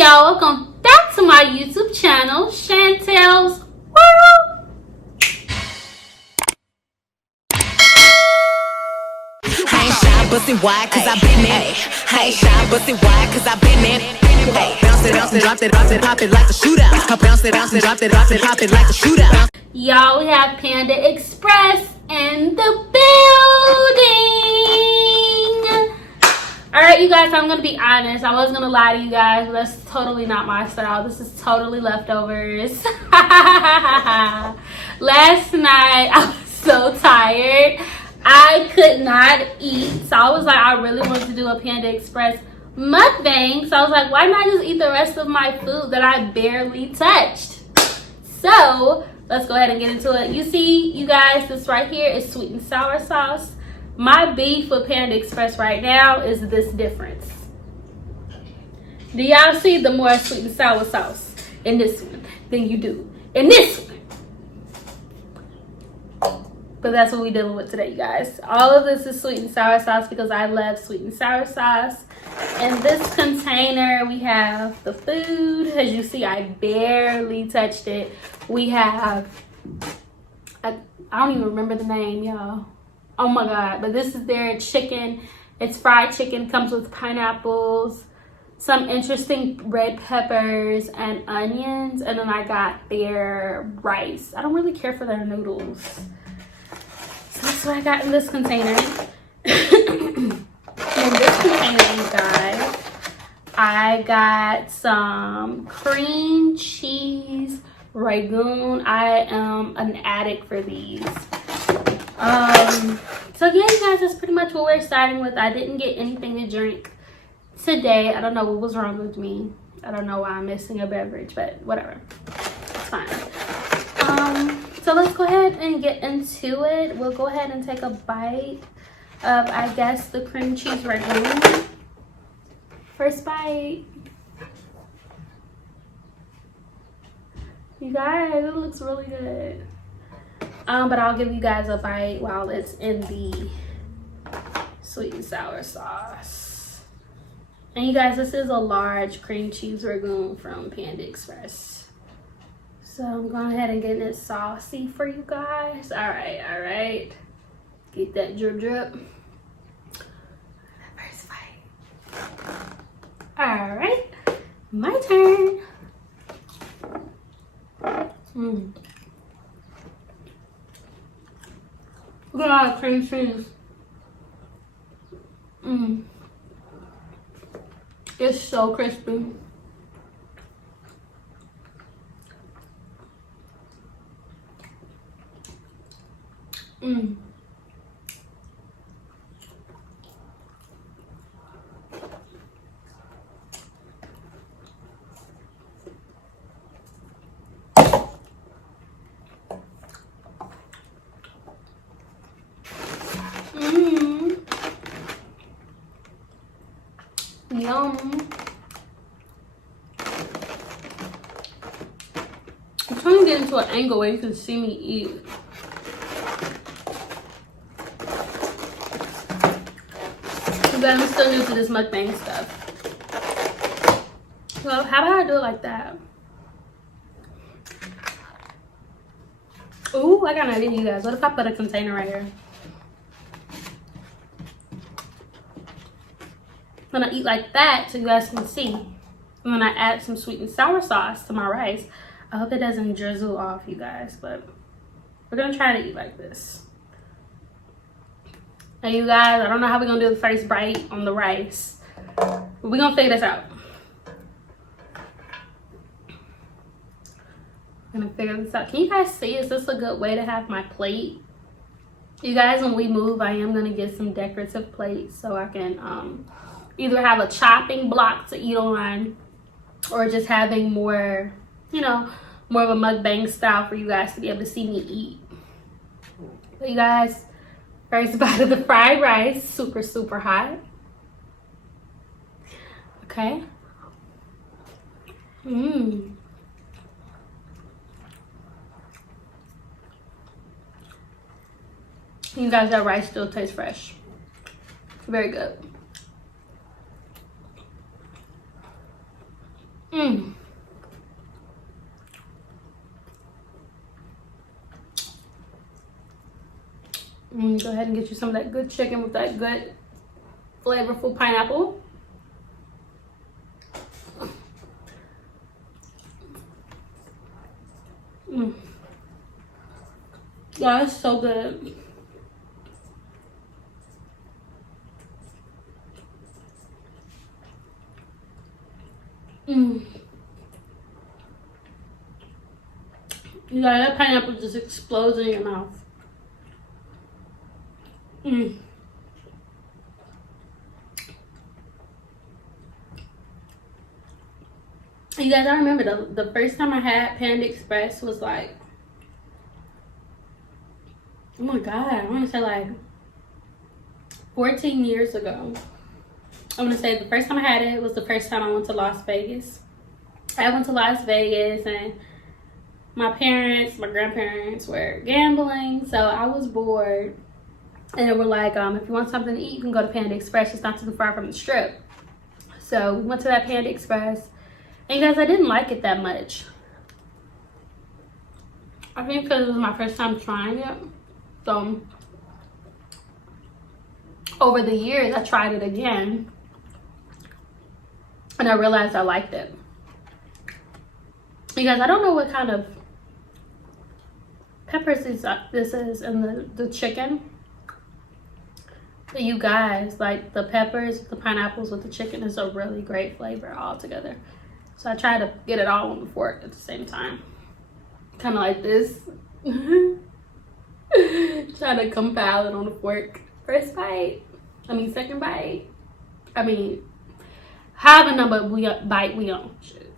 y'all? Welcome back to my YouTube channel, Chantel's World. I ain't shy, bustin' wide, cause I been there. I ain't shy, bustin' wide, cause I been there. Hey, bounce it, drop it, pop it like a shootout. Bounce it, drop it, pop it like a shootout. Y'all, we have Panda Express in the building. Alright, you guys, I'm gonna be honest. I was gonna lie to you guys, but that's totally not my style. This is totally leftovers. Last night, I was so tired. I could not eat. So I was like, I really wanted to do a Panda Express mukbang. So I was like, why not just eat the rest of my food that I barely touched? So let's go ahead and get into it. You see, you guys, this right here is sweet and sour sauce. My beef with Panda Express right now is this difference. Do y'all see the more sweet and sour sauce in this one than you do in this one? But that's what we're dealing with today, you guys. All of this is sweet and sour sauce because I love sweet and sour sauce. In this container, we have the food. As you see, I barely touched it. We have, I don't even remember the name, y'all. Oh my God, but this is their chicken. It's fried chicken, comes with pineapples, some interesting red peppers and onions. And then I got their rice. I don't really care for their noodles. So that's what I got in this container. In this container, you guys, I got some cream cheese ragoon. I am an addict for these. So yeah, you guys, that's pretty much what we're starting with. I didn't get anything to drink today. I don't know what was wrong with me. I don't know why I'm missing a beverage, but whatever. It's fine. So let's go ahead and get into it. We'll go ahead and take a bite of, I guess, the cream cheese ragoon. First bite. You guys, it looks really good. But I'll give you guys a bite while it's in the sweet and sour sauce. And you guys, this is a large cream cheese ragoon from Panda Express. So I'm going ahead and getting it saucy for you guys. All right. Get that drip drip. First bite. All right, my turn. Look at all the cream cheese. It's so crispy. Yum. I'm trying to get into an angle where you can see me eat. But I'm still new to this mukbang stuff. So how about I do it like that? Ooh, I got an idea, you guys. What if I put a container right here? I'm gonna eat like that so you guys can see. And then I add some sweet and sour sauce to my rice. I hope it doesn't drizzle off, you guys, but we're gonna try to eat like this. And you guys, I don't know how we're gonna do the first bite on the rice, but we're gonna figure this out. I'm gonna figure this out. Can you guys see? Is this a good way to have my plate? You guys, when we move, I am gonna get some decorative plates so I can either have a chopping block to eat on, or just having more, you know, more of a mukbang style for you guys to be able to see me eat. But you guys, first bite of the fried rice, super hot. Okay. You guys, that rice still tastes fresh. Very good. Mmm. Go ahead and get you some of that good chicken with that good flavorful pineapple. Yeah, it's so good. Yeah, that pineapple just explodes in your mouth. You guys, I remember the first time I had Panda Express was like, oh my god, I want to say like 14 years ago. I want to say the first time I had it was the first time I went to Las Vegas. I went to Las Vegas and my parents, my grandparents were gambling, so I was bored. And they were like, if you want something to eat, you can go to Panda Express. It's not too far from the Strip. So we went to that Panda Express. And you guys, I didn't like it that much. I think because it was my first time trying it. So over the years, I tried it again. And I realized I liked it. You guys, I don't know what kind of peppers this is in the chicken. But you guys, like the peppers, the pineapples with the chicken is a really great flavor all together. So I try to get it all on the fork at the same time. Kind of like this. Try to compile it on the fork. First bite. Second bite. Have a number bite we on. Shit.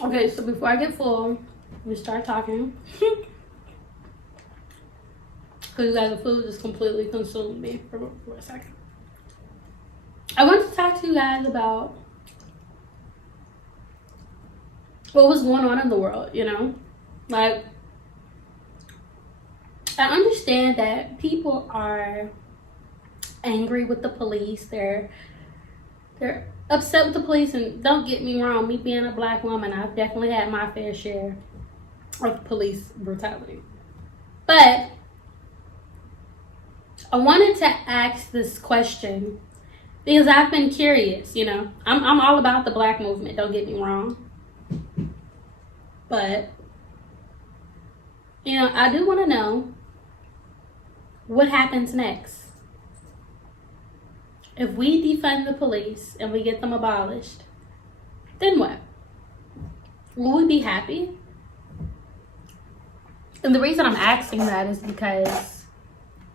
Okay, so before I get full, we start talking. Because you guys, the food just completely consumed me for a second. I want to talk to you guys about what was going on in the world, you know? Like, I understand that people are angry with the police. They're upset with the police, and don't get me wrong, me being a black woman, I've definitely had my fair share of police brutality. But I wanted to ask this question because I've been curious, you know. I'm all about the black movement, don't get me wrong. But, you know, I do want to know what happens next. If we defund the police and we get them abolished, then what? Will we be happy? And the reason I'm asking that is because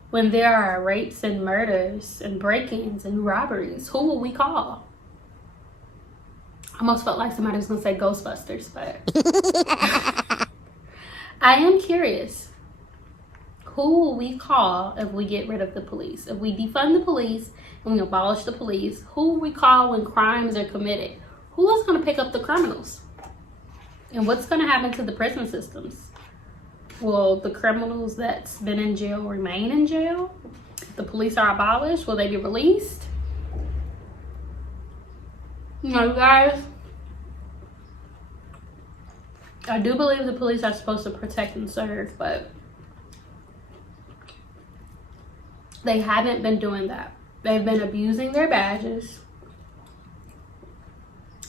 when there are rapes and murders and break-ins and robberies, who will we call? I almost felt like somebody was going to say Ghostbusters, but I am curious. Who will we call if we get rid of the police? If we defund the police and we abolish the police, who will we call when crimes are committed? Who is going to pick up the criminals? And what's going to happen to the prison systems? Will the criminals that's been in jail remain in jail? If the police are abolished, will they be released? You know, guys, I do believe the police are supposed to protect and serve, but they haven't been doing that. They've been abusing their badges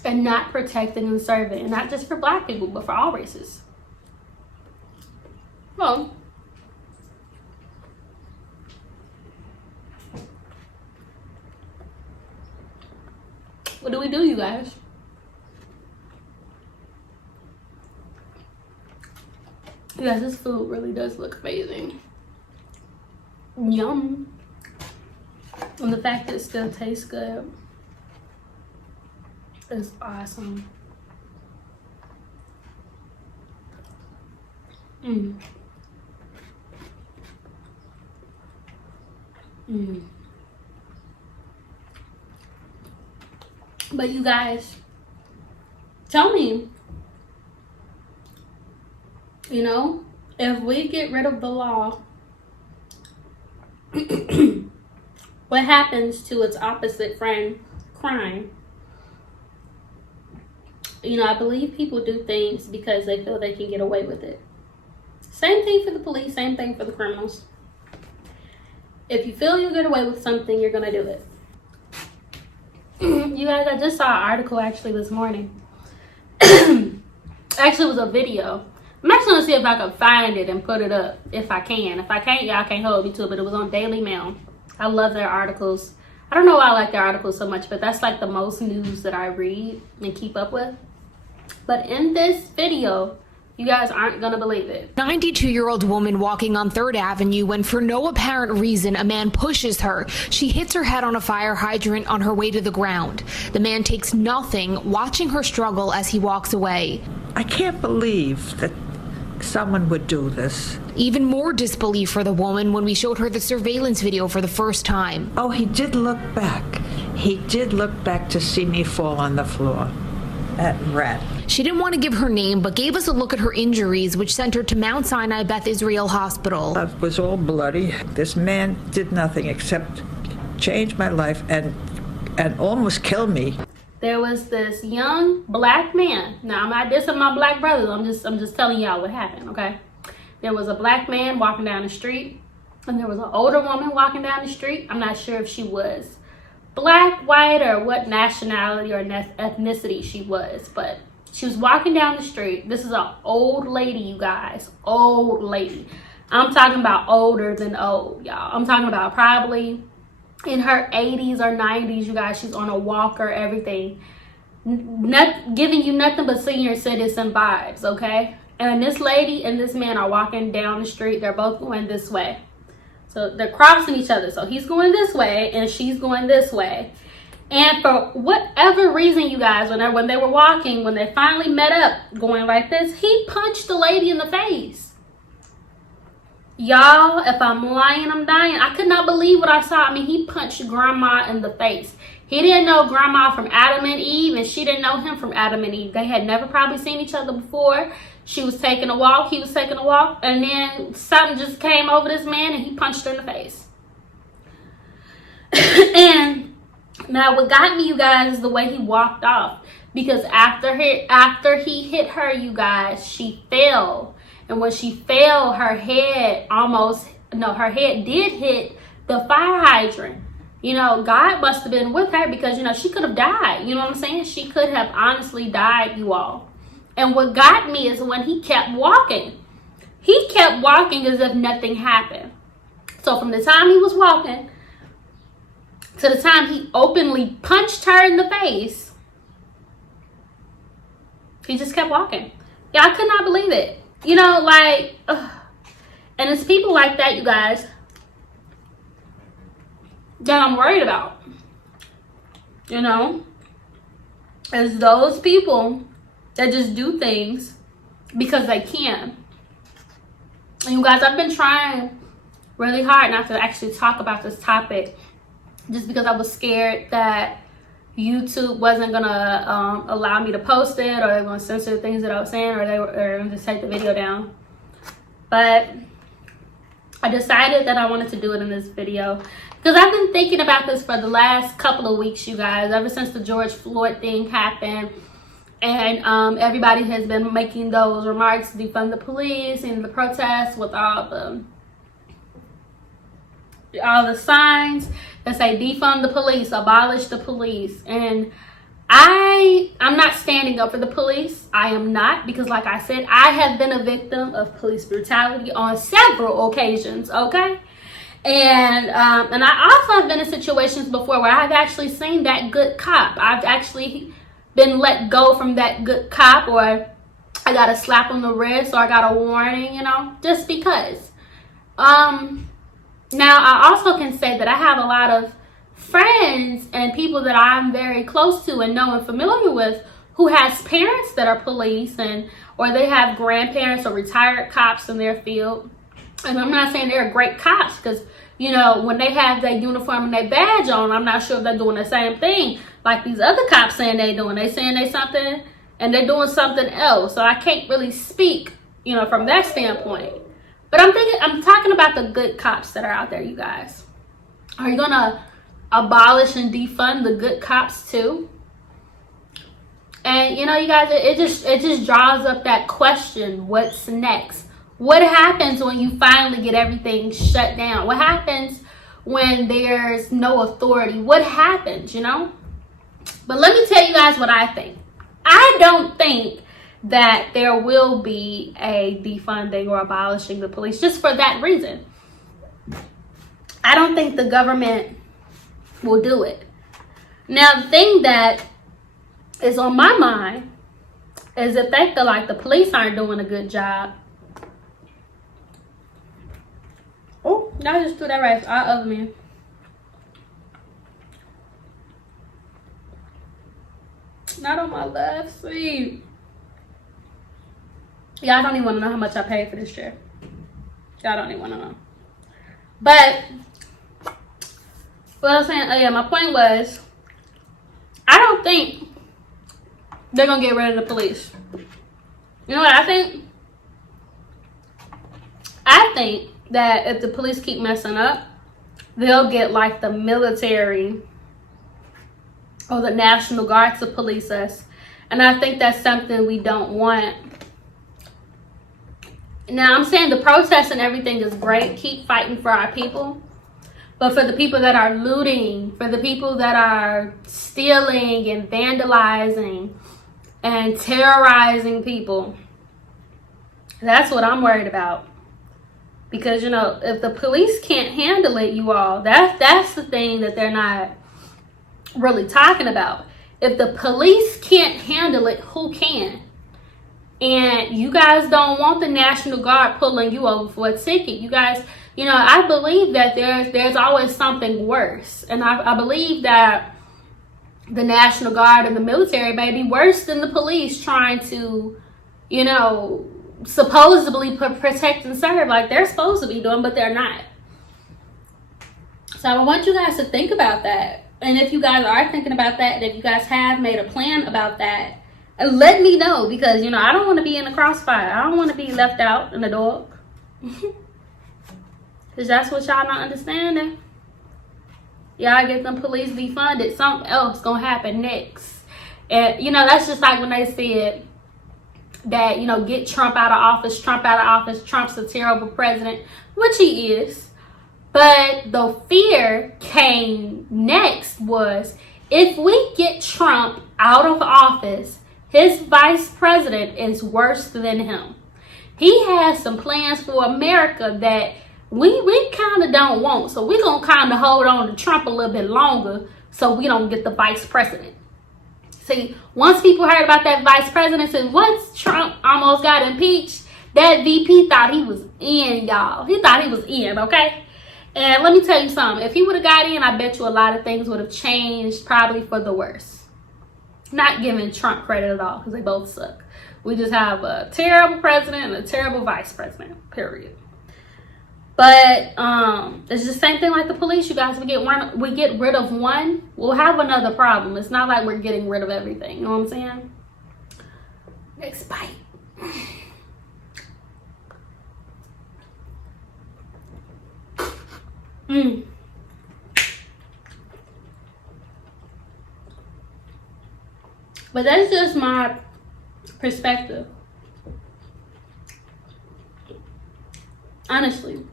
and not protecting and serving. And not just for black people, but for all races. Well, what do we do, you guys? You guys, this food really does look amazing. Yum. And the fact that it still tastes good is awesome. But you guys, tell me, you know, if we get rid of the law, what happens to its opposite friend, crime? You know, I believe people do things because they feel they can get away with it. Same thing for the police, same thing for the criminals. If you feel you'll get away with something, you're gonna do it. You guys, I just saw an article actually this morning. Actually, it was a video. I'm actually gonna see if I can find it and put it up if I can. If I can't, y'all can't hold me to it, but it was on Daily Mail. I love their articles. I don't know why I like their articles so much, but that's like the most news that I read and keep up with. But in this video, you guys aren't gonna believe it. 92-year-old woman walking on 3rd Avenue when for no apparent reason a man pushes her. She hits her head on a fire hydrant on her way to the ground. The man takes nothing, watching her struggle as he walks away. I can't believe that someone would do this. Even more disbelief for the woman when we showed her the surveillance video for the first time. Oh, he did look back. He did look back to see me fall on the floor. That rat. She didn't want to give her name, but gave us a look at her injuries, which sent her to Mount Sinai Beth Israel Hospital. I was all bloody. This man did nothing except change my life and almost kill me. There was this young black man. Now, I'm not dissing my black brothers. I'm just telling y'all what happened, okay? There was a black man walking down the street, and there was an older woman walking down the street. I'm not sure if she was black, white, or what nationality or ethnicity she was, but she was walking down the street. This is an old lady, you guys. Old lady. I'm talking about older than old, y'all. I'm talking about probably in her 80s or 90s, you guys. She's on a walker, everything. Giving you nothing but senior citizen vibes, okay? And this lady and this man are walking down the street. They're both going this way. So they're crossing each other. So he's going this way and she's going this way. And for whatever reason, you guys, when they were walking, when they finally met up going like this, he punched the lady in the face. Y'all, if I'm lying, I'm dying. I could not believe what I saw. I mean, he punched Grandma in the face. He didn't know Grandma from Adam and Eve, and she didn't know him from Adam and Eve. They had never probably seen each other before. She was taking a walk, he was taking a walk, and then something just came over this man and he punched her in the face. And now what got me, you guys, is the way he walked off. Because after he hit her, you guys, she fell. And when she fell, her head did hit the fire hydrant. You know, God must have been with her because, you know, she could have died. You know what I'm saying? She could have honestly died, you all. And what got me is when he kept walking. He kept walking as if nothing happened. So from the time he was walking to the time he openly punched her in the face, he just kept walking. Yeah, I could not believe it. You know, like, ugh. And it's people like that, you guys, that I'm worried about. You know, it's those people that just do things because they can. And you guys, I've been trying really hard not to actually talk about this topic just because I was scared that YouTube wasn't gonna allow me to post it, or they were gonna censor the things that I was saying, or they were gonna just take the video down. But I decided that I wanted to do it in this video because I've been thinking about this for the last couple of weeks, you guys, ever since the George Floyd thing happened. And everybody has been making those remarks, defund the police, and the protests with all the signs that say defund the police, abolish the police. And I'm not standing up for the police. I am not, because like I said, I have been a victim of police brutality on several occasions, okay? And I also have been in situations before where I've actually seen that good cop. I've actually been let go from that good cop, or I got a slap on the wrist, or I got a warning, you know, just because. Now, I also can say that I have a lot of friends and people that I'm very close to and know and familiar with who has parents that are police, or they have grandparents or retired cops in their field. And I'm not saying they're great cops, because, you know, when they have their uniform and their badge on, I'm not sure if they're doing the same thing like these other cops saying they doing. They saying they something and they're doing something else. So I can't really speak, you know, from that standpoint. But I'm talking about the good cops that are out there, you guys. Are you gonna abolish and defund the good cops too? And you know, you guys, it just draws up that question: what's next? What happens when you finally get everything shut down? What happens when there's no authority? What happens, you know? But let me tell you guys what I think. I don't think that there will be a defunding or abolishing the police, just for that reason. I don't think the government will do it. Now, the thing that is on my mind is if they feel like the police aren't doing a good job. Oh, I just threw that rice all over me. Not on my left seat. Y'all don't even want to know how much I paid for this chair. Y'all don't even want to know. But what I was saying, oh yeah, my point was, I don't think they're gonna get rid of the police. You know what I think? I think that if the police keep messing up, they'll get like the military or the National Guard to police us. And I think that's something we don't want. Now, I'm saying the protests and everything is great. Keep fighting for our people. But for the people that are looting, for the people that are stealing and vandalizing and terrorizing people, that's what I'm worried about. Because, you know, if the police can't handle it, you all, that's the thing that they're not really talking about. If the police can't handle it, who can? And you guys don't want the National Guard pulling you over for a ticket. You guys, you know, I believe that there's always something worse. And I believe that the National Guard and the military may be worse than the police trying to, you know, supposedly protect and serve like they're supposed to be doing, but they're not. So I want you guys to think about that. And if you guys are thinking about that, and if you guys have made a plan about that, let me know, because, you know, I don't want to be in the crossfire. I don't want to be left out in the dark. Because that's what y'all not understanding. Y'all get them police defunded, something else gonna happen next. And, you know, that's just like when they said that, you know, get Trump out of office, Trump's a terrible president, which he is. But the fear came next was, if we get Trump out of office, his vice president is worse than him. He has some plans for America that we kind of don't want. So we're going to kind of hold on to Trump a little bit longer so we don't get the vice president. See, once people heard about that vice presidency, and once Trump almost got impeached, that VP thought he was in, y'all. He thought he was in, okay? And let me tell you something. If he would have got in, I bet you a lot of things would have changed, probably for the worse. Not giving Trump credit at all, because they both suck. We just have a terrible president and a terrible vice president, period. But it's the same thing like the police, you guys. We get rid of one, we'll have another problem. It's not like we're getting rid of everything. You know what I'm saying? Next bite. But that's just my perspective. Honestly.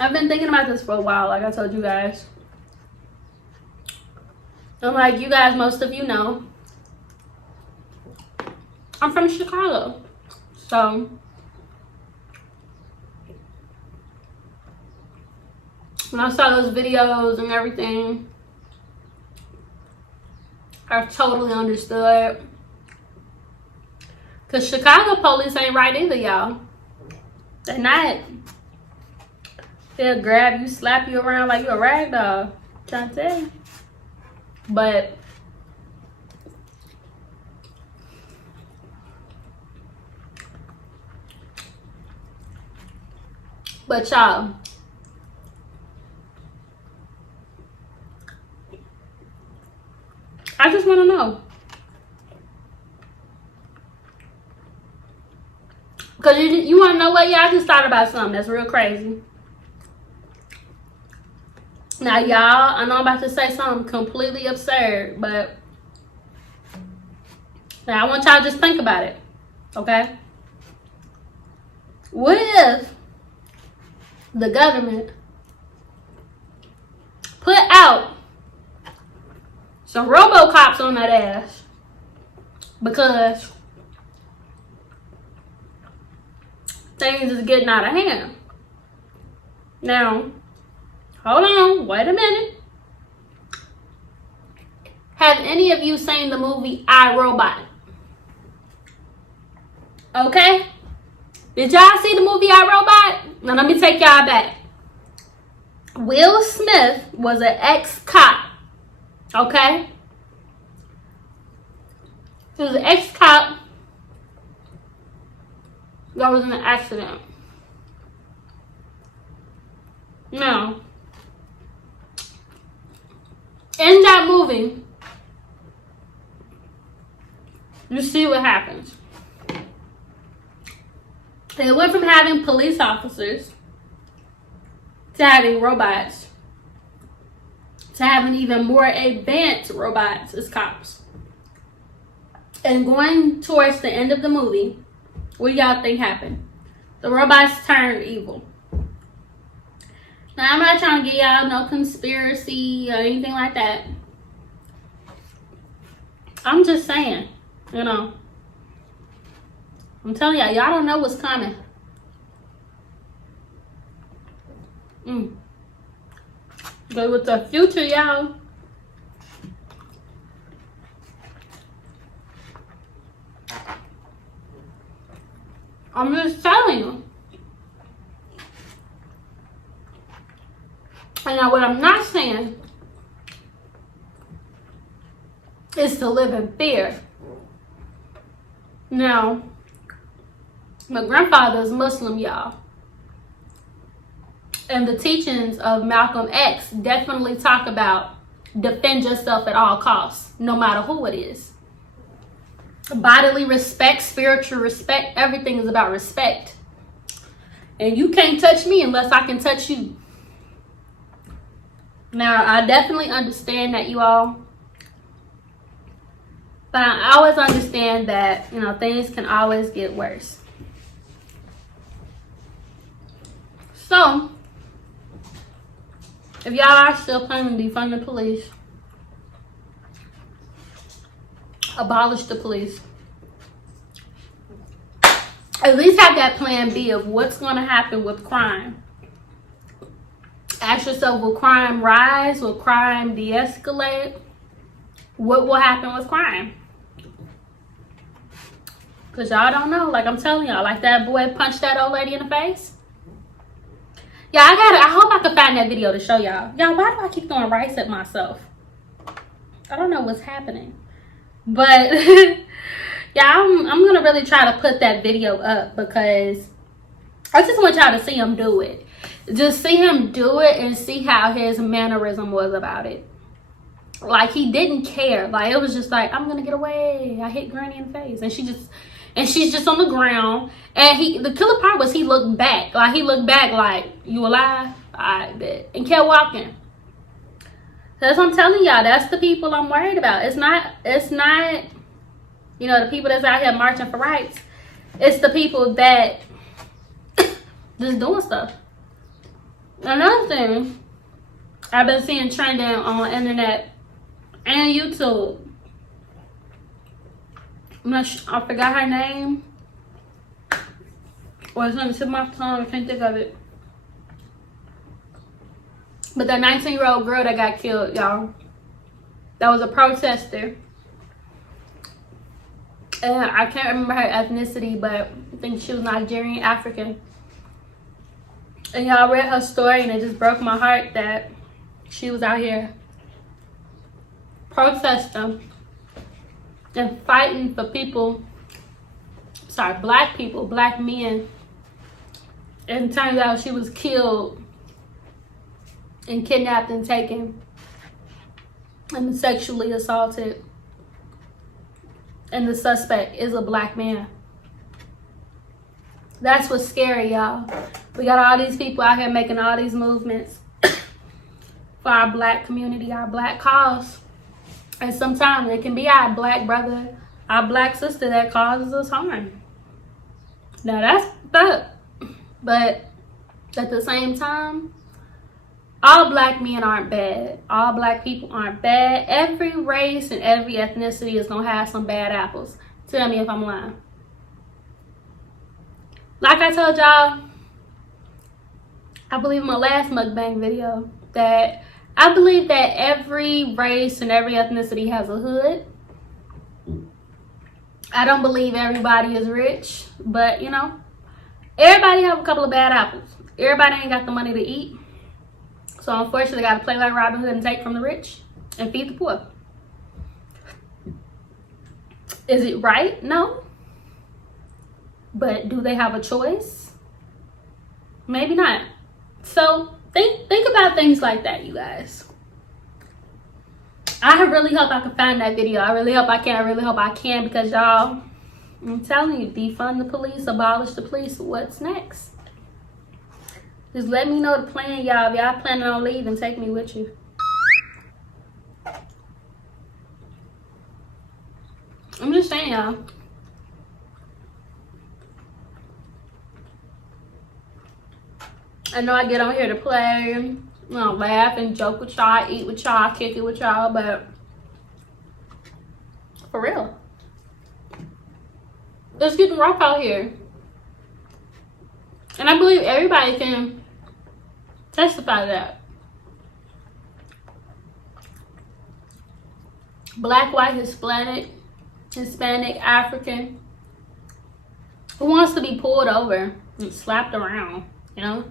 I've been thinking about this for a while, like I told you guys. And like you guys, most of you know, I'm from Chicago. So when I saw those videos and everything, I totally understood. Because Chicago police ain't right either, y'all. They're not. They'll grab you, slap you around like you're a rag doll. Trying to tell you. But But y'all, I just want to know. Because you want to know what? Yeah, I just thought about something that's real crazy. Now, y'all, I know I'm about to say something completely absurd, but now I want y'all to just think about it, okay? What if the government put out some RoboCops on that ass because things is getting out of hand? Now, hold on, wait a minute. Have any of you seen the movie I, Robot? Okay? Did y'all see the movie I, Robot? Now let me take y'all back. Will Smith was an ex-cop. Okay? He was an ex-cop that was in an accident. Now, in that movie, you see what happens. They went from having police officers to having robots to having even more advanced robots as cops. And going towards the end of the movie, what do y'all think happened? The robots turned evil. Now, I'm not trying to get y'all no conspiracy or anything like that. I'm just saying, you know. I'm telling y'all, y'all don't know what's coming. But with the future, y'all, I'm just telling you. And now what I'm not saying is to live in fear. Now, my grandfather is Muslim, y'all. And the teachings of Malcolm X definitely talk about defend yourself at all costs, no matter who it is. Bodily respect, spiritual respect, everything is about respect. And you can't touch me unless I can touch you. Now, I definitely understand that, you all. But I always understand that, you know, things can always get worse. So, if y'all are still planning to defund the police, abolish the police, at least have that plan B of what's going to happen with crime. Ask yourself, will crime rise? Will crime de-escalate? What will happen with crime? Because y'all don't know. Like I'm telling y'all, like that boy punched that old lady in the face. Yeah, I hope I can find that video to show y'all. Y'all, why do I keep throwing rice at myself? I don't know what's happening. But, yeah, I'm going to really try to put that video up because I just want y'all to see him do it. Just see him do it and see how his mannerism was about it. Like, he didn't care. Like, it was just like, I'm going to get away. I hit Granny in the face. And she's just on the ground. And the killer part was he looked back. Like, he looked back like, you alive? I bet. And kept walking. That's what I'm telling y'all. That's the people I'm worried about. It's not, you know, the people that's out here marching for rights. It's the people that just doing stuff. Another thing I've been seeing trending on the internet and YouTube. I forgot her name. Or it's on the tip of my tongue. I can't think of it. But that 19-year-old girl that got killed, y'all. That was a protester. And I can't remember her ethnicity, but I think she was Nigerian, African. And y'all read her story and it just broke my heart that she was out here protesting and fighting for people, black people, black men And it turns out she was killed and kidnapped and taken and sexually assaulted. And the suspect is a black man. That's what's scary, y'all. We got all these people out here making all these movements for our black community, our black cause. And sometimes it can be our black brother, our black sister that causes us harm. Now that's up. But at the same time, all black men aren't bad. All black people aren't bad. Every race and every ethnicity is gonna have some bad apples. Tell me if I'm lying. Like I told y'all, I believe in my last mukbang video, that I believe that every race and every ethnicity has a hood. I don't believe everybody is rich, but you know, everybody have a couple of bad apples. Everybody ain't got the money to eat. So unfortunately, they got to play like Robin Hood and take from the rich and feed the poor. Is it right? No. But do they have a choice? Maybe not. So think about things like that, you guys. I really hope I can find that video. I really hope I can. I really hope I can, because y'all, I'm telling you, defund the police, abolish the police. What's next? Just let me know the plan, y'all. If y'all planning on leaving, take me with you. I'm just saying, y'all. I know I get on here to play, you know, laugh and joke with y'all, eat with y'all, kick it with y'all, but for real, it's getting rough out here. And I believe everybody can testify that. Black, white, Hispanic, African. Who wants to be pulled over and slapped around, you know?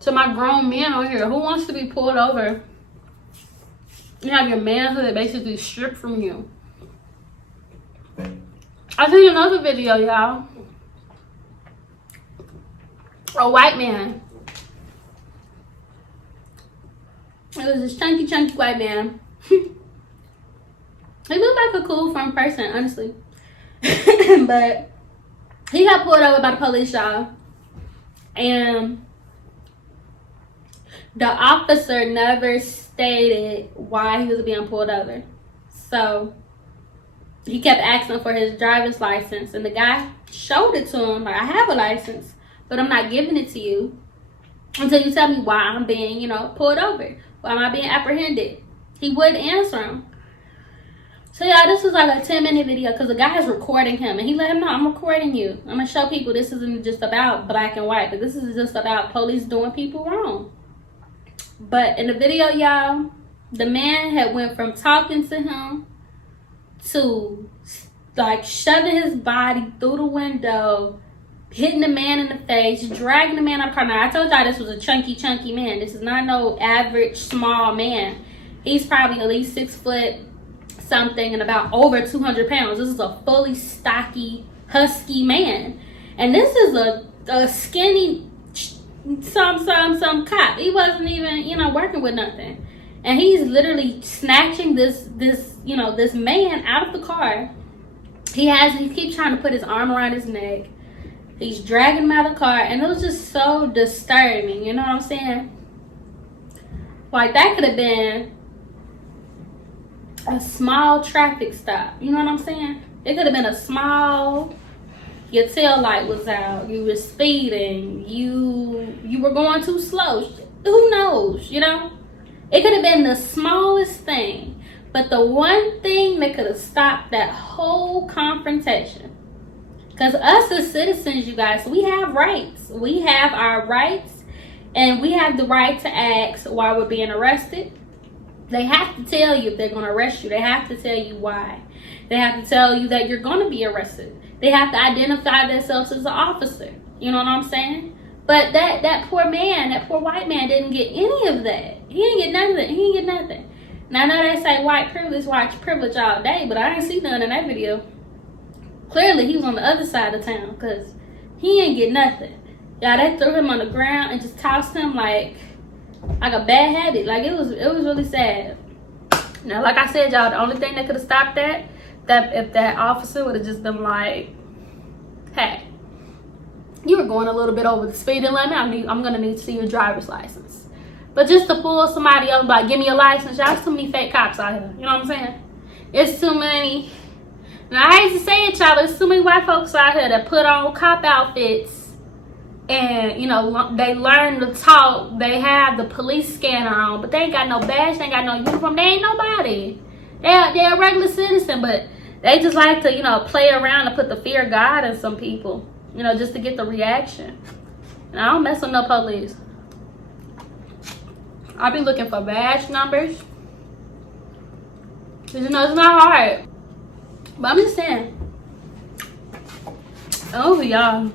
To my grown men on here, who wants to be pulled over? You have your manhood basically stripped from you. I seen another video, y'all. A white man. It was this chunky white man. He looked like a cool, fun person, honestly. But he got pulled over by the police, y'all. And the officer never stated why he was being pulled over. So he kept asking for his driver's license, and the guy showed it to him, like, I have a license, but I'm not giving it to you until you tell me why I'm being, you know, pulled over. Why am I being apprehended? He wouldn't answer him. So yeah, this was like a 10-minute video because the guy is recording him, and he let him know, I'm recording you. I'm gonna show people this isn't just about black and white, but this is just about police doing people wrong. But in the video, y'all, the man had went from talking to him to like shoving his body through the window, hitting the man in the face, dragging the man out of the car. Now, I told y'all this was a chunky man. This is not no average small man. He's probably at least 6 foot something and about over 200 pounds. This is a fully stocky, husky man. And this is a skinny some cop. He wasn't even, you know, working with nothing. And he's literally snatching this man out of the car. He keeps trying to put his arm around his neck. He's dragging him out of the car, and it was just so disturbing, you know what I'm saying? Like, that could have been a small traffic stop, you know what I'm saying? It could have been a small, your tail light was out, you were speeding, you were going too slow. Who knows, you know? It could have been the smallest thing, but the one thing that could have stopped that whole confrontation. Because us as citizens, you guys, we have rights. We have our rights, and we have the right to ask why we're being arrested. They have to tell you if they're going to arrest you. They have to tell you why. They have to tell you that you're going to be arrested. They have to identify themselves as an officer. You know what I'm saying? But that poor man, that poor white man didn't get any of that. He didn't get nothing. Now, I know they say white privilege all day, but I didn't see none in that video. Clearly, he was on the other side of town because he ain't get nothing. Yeah, they threw him on the ground and just tossed him like a bad habit. Like, it was really sad. Now, like I said, y'all, the only thing that could have stopped that if that officer would have just been like, hey, you were going a little bit over the speeding limit. I'm gonna need to see your driver's license. But just to pull somebody up, like, give me a license, y'all, there's too many fake cops out here. You know what I'm saying? It's too many. Now, I hate to say it, y'all, there's too many white folks out here that put on cop outfits and, you know, they learn to talk. They have the police scanner on, but they ain't got no badge, they ain't got no uniform. They ain't nobody. They're a regular citizen, but they just like to, you know, play around and put the fear of God in some people, you know, just to get the reaction. And I don't mess with no police. I'll be looking for badge numbers. Cause, you know, it's not hard. But I'm just saying. Oh, y'all.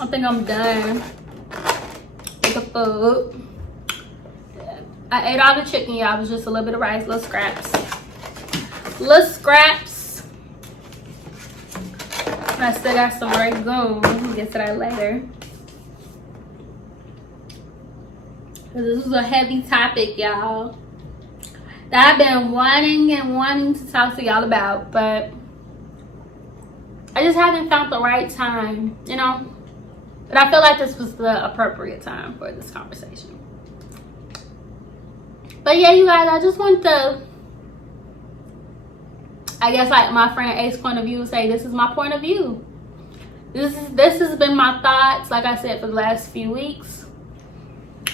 I think I'm done with the food. I ate all the chicken, y'all. It was just a little bit of rice, little scraps. And I still got some ragoon. We'll get to that later. This is a heavy topic, y'all, that I've been wanting to talk to y'all about, but I just haven't found the right time, you know. But I feel like this was the appropriate time for this conversation. But yeah, you guys, I just want to, I guess, like my friend Ace point of view, say this is my point of view. This has been my thoughts, like I said, for the last few weeks.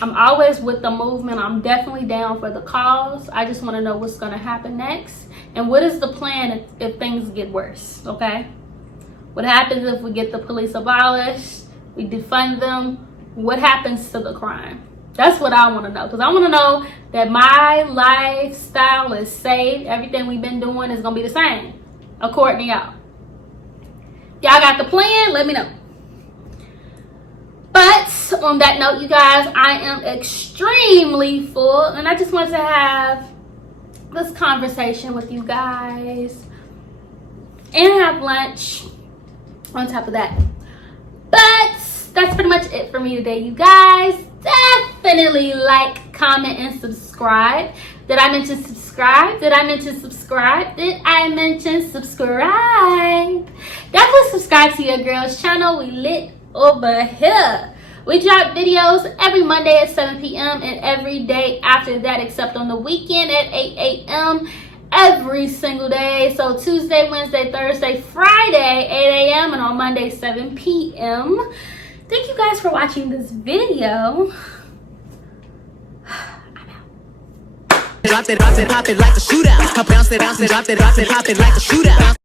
I'm always with the movement. I'm definitely down for the cause. I just want to know what's going to happen next. And what is the plan if things get worse, okay? What happens if we get the police abolished? We defund them? What happens to the crime? That's what I want to know. Because I want to know that my lifestyle is safe. Everything we've been doing is going to be the same, according to y'all. Y'all got the plan? Let me know. But on that note, you guys, I am extremely full. And I just wanted to have this conversation with you guys. And have lunch on top of that. But that's pretty much it for me today, you guys. Definitely like, comment, and subscribe. Did I mention subscribe? Did I mention subscribe? Did I mention subscribe? Definitely subscribe to your girl's channel. We lit over here. We drop videos every Monday at 7 p.m. and every day after that, except on the weekend at 8 a.m. every single day. So Tuesday, Wednesday, Thursday, Friday, 8 a.m. and on Monday, 7 p.m. Thank you guys for watching this video. Drop it, pop it like a shootout. Bounce it, drop it, pop it like a shootout.